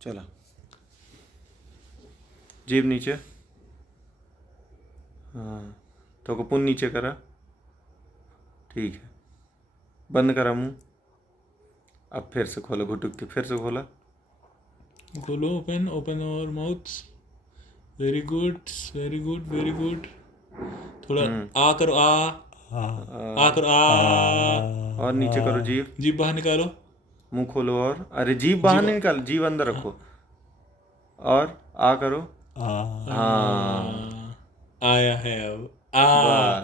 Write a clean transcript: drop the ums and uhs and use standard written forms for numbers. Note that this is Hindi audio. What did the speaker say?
चला, जीभ नीचे, हाँ, तो को पुन नीचे करा, ठीक है, बंद करा मुंह, अब फिर से खोलो घुटुक के, फिर से खोला, खोलो, ओपन ओपन और mouth, very good very good very good, थोड़ा आ करो, आ करो, आ, और नीचे करो जीभ, जीभ बाहर निकालो, मुंह खोलो, और अरे जीभ बाहर नहीं निकाल, जीभ अंदर रखो, और आ करो, हाँ, आया है अब, आ बस।